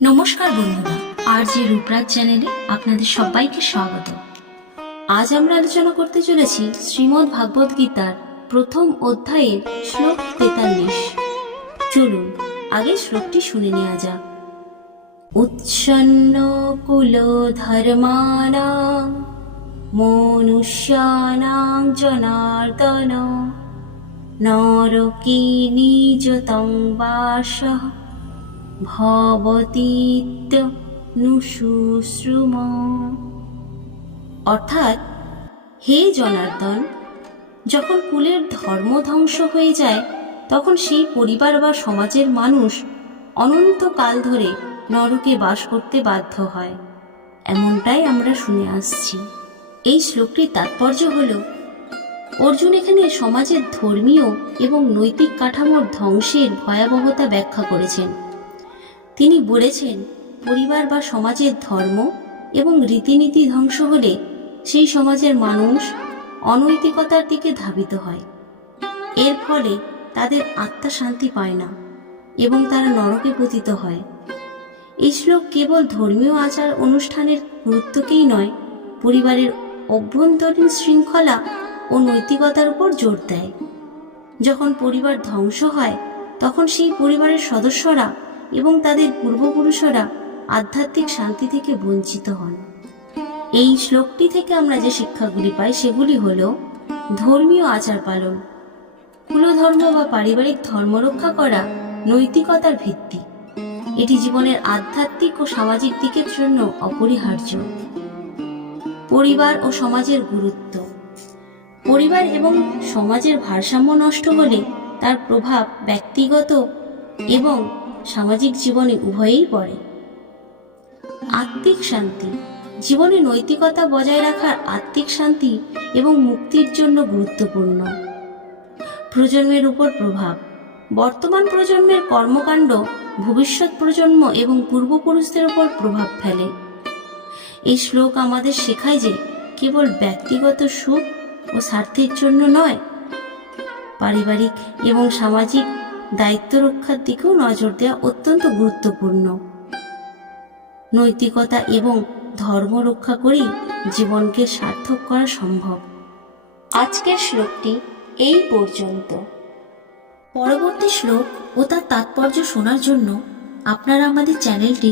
নমস্কার বন্ধুরা, আর যে রূপরাজ চ্যানেলে আপনাদের সবাইকে স্বাগত। আজ আমরা আলোচনা করতে চলেছি শ্রীমদ্ ভাগবত গীতার প্রথম অধ্যায়ের শ্লোক 43। চলুন আগে শ্লোকটি শুনে নেওয়া যাক। উচ্ছন্ন কুল ধর্মানাং মনুষ্যানাং জনার্দন নরকে নিযতং বাসঃ ভবতীত্যনুশুশ্রুম। অর্থাৎ, হে জনার্দন, যখন কুলের ধর্ম ধ্বংস হয়ে যায় তখন সেই পরিবার বা সমাজের মানুষ অনন্তকাল ধরে নরকে বাস করতে বাধ্য হয়, এমনটাই আমরা শুনে আসছি। এই শ্লোকটির তাৎপর্য হল, অর্জুন এখানে সমাজের ধর্মীয় এবং নৈতিক কাঠামোর ধ্বংসের ভয়াবহতা ব্যাখ্যা করেছেন। তিনি বলেছেন, পরিবার বা সমাজের ধর্ম এবং রীতিনীতি ধ্বংস হলে সেই সমাজের মানুষ অনৈতিকতার দিকে ধাবিত হয়। এর ফলে তাদের আত্মা শান্তি পায় না এবং তারা নরকে পতিত হয়। এই শ্লোক কেবল ধর্মীয় আচার অনুষ্ঠানের গুরুত্বকেই নয়, পরিবারের অভ্যন্তরীণ শৃঙ্খলা ও নৈতিকতার উপর জোর দেয়। যখন পরিবার ধ্বংস হয় তখন সেই পরিবারের সদস্যরা এবং তাদের পূর্বপুরুষরা আধ্যাত্মিক শান্তি থেকে বঞ্চিত হন। এই শ্লোকটি থেকে আমরা যে শিক্ষাগুলি পাই সেগুলি হল: ধর্মীয় আচার পালন, কুলধর্ম বা পারিবারিক ধর্ম রক্ষা করা নৈতিকতার ভিত্তি। এটি জীবনের আধ্যাত্মিক ও সামাজিক দিকের জন্য অপরিহার্য। পরিবার ও সমাজের গুরুত্ব। পরিবার এবং সমাজের ভারসাম্য নষ্ট হলে তার প্রভাব ব্যক্তিগত এবং সামাজিক জীবনে উভয়েই পড়ে। আত্মিক শান্তি। জীবনে নৈতিকতা বজায় রাখার আত্মিক শান্তি এবং মুক্তির জন্য গুরুত্বপূর্ণ। প্রজন্মের উপর প্রভাব। বর্তমান প্রজন্মের কর্মকাণ্ড ভবিষ্যৎ প্রজন্ম এবং পূর্বপুরুষদের উপর প্রভাব ফেলে। এই শ্লোক আমাদের শেখায় যে কেবল ব্যক্তিগত সুখ ও স্বার্থের জন্য নয়, পারিবারিক এবং সামাজিক দায়িত্ব রক্ষার দিকেও নজর দেওয়া অত্যন্ত গুরুত্বপূর্ণ। নৈতিকতা এবং ধর্ম রক্ষা করেই জীবনকে সার্থক করা সম্ভব। আজকের শ্লোকটি এই পর্যন্ত। পরবর্তী শ্লোক ও তার তাৎপর্য শোনার জন্য আপনারা আমাদের চ্যানেলটি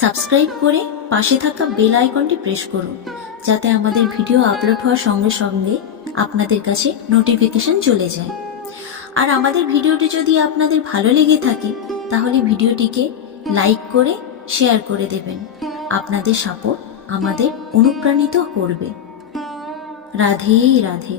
সাবস্ক্রাইব করে পাশে থাকা বেল আইকনটি প্রেস করুন, যাতে আমাদের ভিডিও আপলোড হওয়ার সঙ্গে সঙ্গে আপনাদের কাছে নোটিফিকেশন চলে যায়। আর আমাদের ভিডিওটি যদি আপনাদের ভালো লেগে থাকে তাহলে ভিডিওটিকে লাইক করে শেয়ার করে দেবেন। আপনাদের সাপোর্ট আমাদের অনুপ্রাণিত করবে। রাধে রাধে।